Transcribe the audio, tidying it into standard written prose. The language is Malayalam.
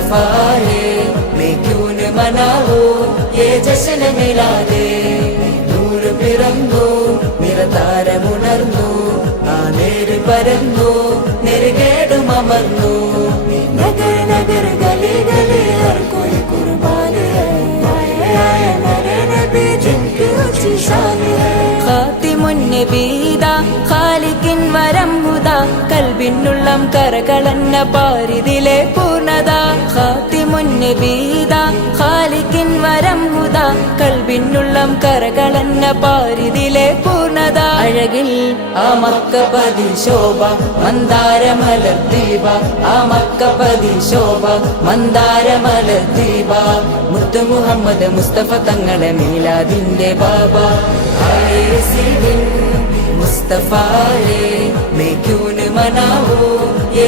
मुस्तफा है, मैं क्यों न मनाऊं ये जश्न मिलादे. നൂർ പിറന്നു നിറതാരമുണർന്നു, ആ നേര് പരന്നു നെറുകേടും അമർന്നു. നഗർ നഗർ ഗലി ഗലി ഹർ കോയി കുർബാൻ ഹൈ, ആയ മേരെ നബി ജിൻകി ഊंची शान है. ഖാതിമുൻ നബീദ ഖാലിഖിൻ വരം ഹുദ, കൽബിനുള്ളം കരകളന്ന പാരിതിലെ പൂർണ്ണത. ഖാതിമുൻ നബീദ ഖാലിഖിൻ വരം ഹുദ, കൽബിനുള്ളം കരകളന്ന പാരിതിലെ പൂർണ്ണത. അഴകിൽ ആ മക്കപതി ശോഭ മന്ദാരമലർ ദീപ, ആ മക്കപതി ശോഭ മന്ദാരമലർ ദീപ. മുത്തു മുഹമ്മദ് മുസ്തഫ തങ്ങളെ മീലാദിന്റെ ബാബ. ആയേ സിദിൻ മുസ്തഫാ है, मैं क्यों न मनाऊं ये